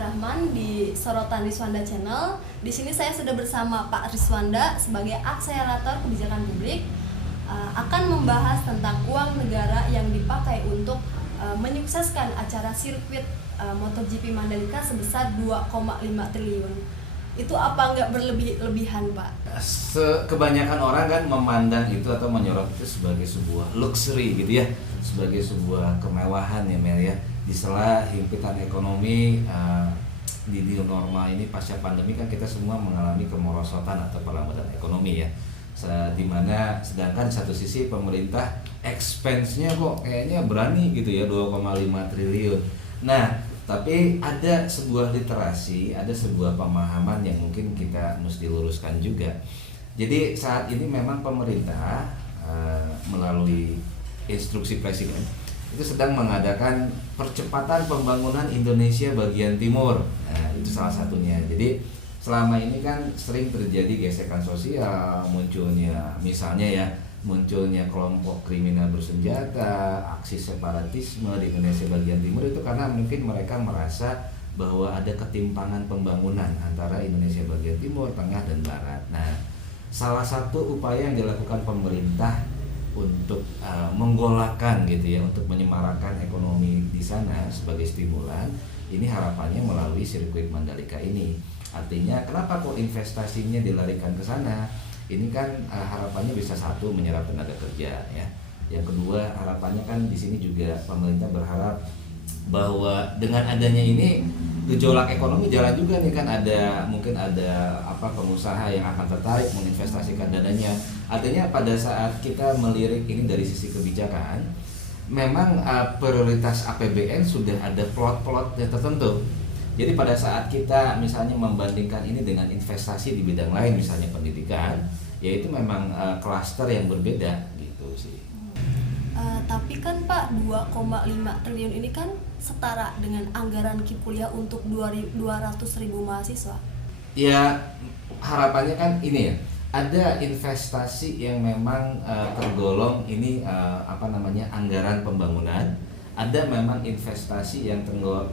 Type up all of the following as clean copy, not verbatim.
Rahman di Sorotan Riswanda Channel. Di sini saya sudah bersama Pak Riswanda sebagai akselerator kebijakan publik, akan membahas tentang uang negara yang dipakai untuk menyukseskan acara sirkuit MotoGP Mandalika sebesar 2,5 triliun. Itu apa nggak berlebihan, Pak? Kebanyakan orang kan memandang itu atau menyorot itu sebagai sebuah luxury gitu ya, sebagai sebuah kemewahan ya Mel ya. Di sela himpitan ekonomi di new normal ini pasca pandemi kan kita semua mengalami kemerosotan atau perlambatan ekonomi ya. Dimana sedangkan satu sisi pemerintah expense-nya kok kayaknya berani gitu ya 2,5 triliun. Nah, tapi ada sebuah literasi, ada sebuah pemahaman yang mungkin kita mesti luruskan juga. Jadi saat ini memang pemerintah melalui instruksi presiden itu sedang mengadakan percepatan pembangunan Indonesia bagian timur. Nah, itu salah satunya. Jadi selama ini kan sering terjadi gesekan sosial, munculnya kelompok kriminal bersenjata, aksi separatisme di Indonesia bagian timur itu karena mungkin mereka merasa bahwa ada ketimpangan pembangunan antara Indonesia bagian timur, tengah, dan barat. Nah, salah satu upaya yang dilakukan pemerintah untuk menggolakkan gitu ya, untuk menyemarakkan ekonomi di sana sebagai stimulan, ini harapannya melalui sirkuit Mandalika ini. Artinya kenapa kok investasinya dilarikan ke sana? Ini kan harapannya bisa satu menyerap tenaga kerja ya. Yang kedua harapannya kan di sini juga pemerintah berharap bahwa dengan adanya ini gejolak ekonomi jalan juga nih, kan mungkin ada pengusaha yang akan tertarik menginvestasikan dananya. Artinya pada saat kita melirik ini dari sisi kebijakan, memang prioritas APBN sudah ada plot-plot yang tertentu. Jadi pada saat kita misalnya membandingkan ini dengan investasi di bidang lain, misalnya pendidikan, yaitu memang klaster yang berbeda gitu sih. Tapi kan Pak, 2,5 triliun ini kan setara dengan anggaran KIP kuliah untuk 200.000 mahasiswa. Ya harapannya kan ini ya, ada investasi yang memang tergolong ini anggaran pembangunan. Ada memang investasi yang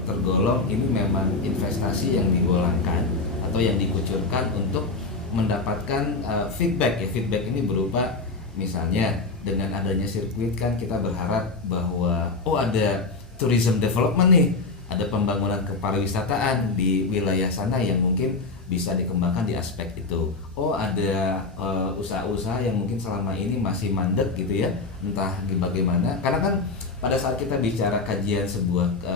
tergolong ini memang investasi yang digolangkan atau yang dikucurkan untuk mendapatkan feedback ya. Feedback ini berupa misalnya dengan adanya sirkuit kan kita berharap bahwa ada tourism development nih, ada pembangunan kepariwisataan di wilayah sana yang mungkin bisa dikembangkan di aspek itu. Ada usaha-usaha yang mungkin selama ini masih mandek gitu ya, entah bagaimana. Karena kan pada saat kita bicara kajian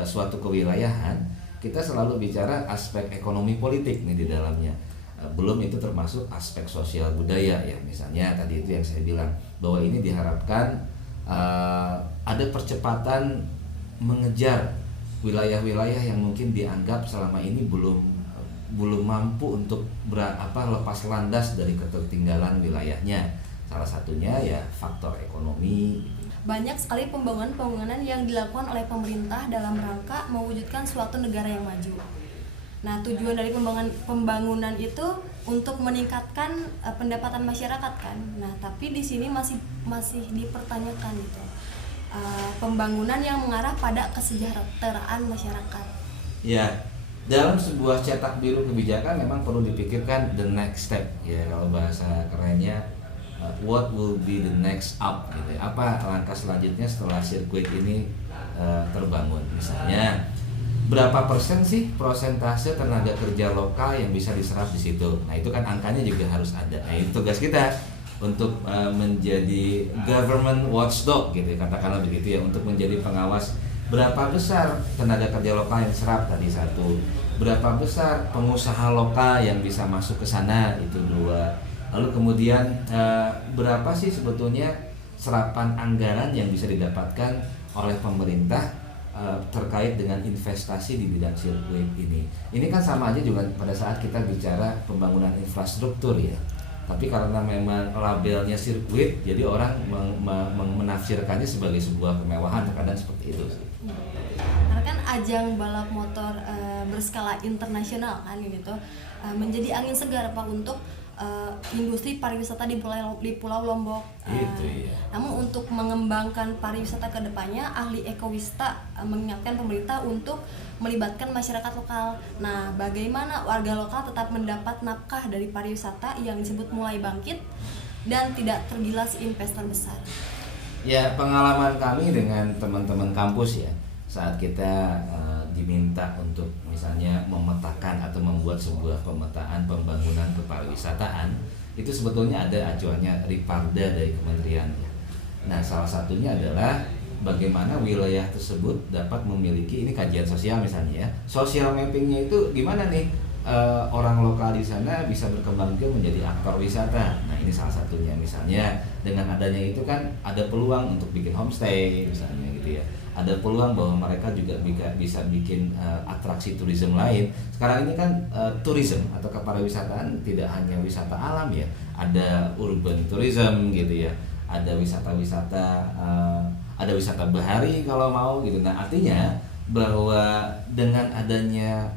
suatu kewilayahan, kita selalu bicara aspek ekonomi politik nih di dalamnya. Belum itu termasuk aspek sosial budaya ya. Misalnya tadi itu yang saya bilang bahwa ini diharapkan ada percepatan mengejar wilayah-wilayah yang mungkin dianggap selama ini belum mampu untuk lepas landas dari ketertinggalan wilayahnya. Salah satunya ya faktor ekonomi. Banyak sekali pembangunan yang dilakukan oleh pemerintah dalam rangka mewujudkan suatu negara yang maju. Nah, tujuan dari pembangunan itu untuk meningkatkan pendapatan masyarakat kan. Nah, tapi di sini masih dipertanyakan gitu. Pembangunan yang mengarah pada kesejahteraan masyarakat. Ya, dalam sebuah cetak biru kebijakan memang perlu dipikirkan the next step ya, kalau bahasa kerennya what will be the next up gitu. Apa langkah selanjutnya setelah sirkuit ini terbangun? Misalnya berapa persen sih prosentase tenaga kerja lokal yang bisa diserap di situ? Nah, itu kan angkanya juga harus ada. Nah, itu tugas kita untuk menjadi government watchdog gitu, katakanlah begitu ya, untuk menjadi pengawas. Berapa besar tenaga kerja lokal yang serap tadi satu, berapa besar pengusaha lokal yang bisa masuk ke sana itu dua, lalu kemudian berapa sih sebetulnya serapan anggaran yang bisa didapatkan oleh pemerintah terkait dengan investasi di bidang sirkuit ini. Ini kan sama aja juga pada saat kita bicara pembangunan infrastruktur ya. Tapi karena memang labelnya sirkuit, jadi orang menafsirkannya sebagai sebuah kemewahan, terkadang seperti itu sih. Karena kan ajang balap motor berskala internasional kan gitu, menjadi angin segar Pak untuk industri pariwisata di Pulau Lombok. Itu ya. Namun untuk mengembangkan pariwisata ke depannya, ahli Ekowista mengingatkan pemerintah untuk melibatkan masyarakat lokal. Nah, bagaimana warga lokal tetap mendapat nafkah dari pariwisata yang disebut mulai bangkit dan tidak tergilas investor besar. Ya, pengalaman kami dengan teman-teman kampus ya, saat kita diminta untuk misalnya memetakan atau membuat sebuah pemetaan pembangunan kepariwisataan, itu sebetulnya ada acuannya Riparda dari kementerian. Nah, salah satunya adalah bagaimana wilayah tersebut dapat memiliki, ini kajian sosial misalnya ya, social mappingnya itu gimana nih orang lokal di sana bisa berkembang juga menjadi aktor wisata. Nah, ini salah satunya, misalnya dengan adanya itu kan ada peluang untuk bikin homestay misalnya gitu ya, ada peluang bahwa mereka juga bisa bikin atraksi turisme lain. Sekarang ini kan tourism atau kepariwisataan tidak hanya wisata alam ya, ada urban tourism gitu ya, ada wisata-wisata ada wisata bahari kalau mau gitu. Nah, artinya bahwa dengan adanya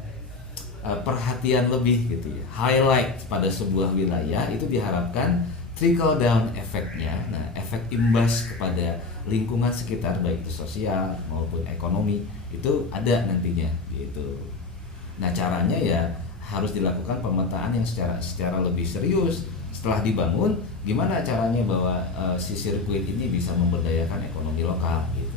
perhatian lebih gitu ya, highlight pada sebuah wilayah, itu diharapkan trickle down efeknya, nah efek imbas kepada lingkungan sekitar baik itu sosial maupun ekonomi itu ada nantinya gitu. Nah, caranya ya harus dilakukan pemetaan yang secara lebih serius. Setelah dibangun, gimana caranya bahwa si sirkuit ini bisa memberdayakan ekonomi lokal gitu.